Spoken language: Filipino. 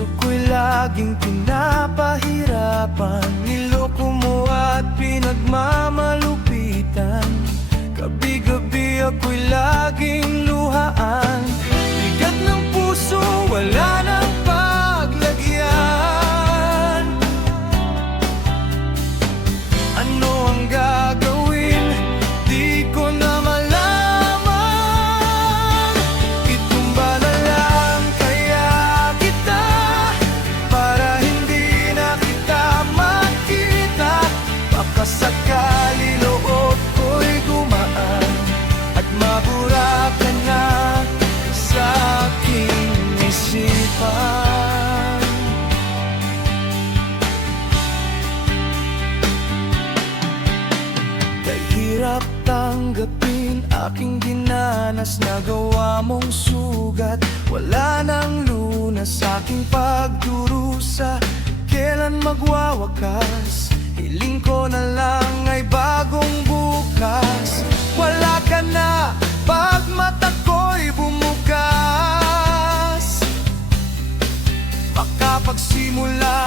puso ko'y laging pinapahirapan. Niloko mo at pinagmamalupitan. Gabi-gabi ako'y laging luhaan. Bigat ng puso, wala nang paglagyan. Ano ang gagawin? Di ko na malaman. Itumba na lang kaya kita, para hindi na kita makita. Baka sakali loob ko'y gumaan at mabura ka na sa aking isipan. Kahirap tanggapin aking dinanas, nagawa mong sugat. Wala nang lunas sa aking pagdurusa. Kailan magwawakas? Hiling ko na lang ay bagong bukas. Wala ka na pag mata ko'y bumukas. Makapagsimula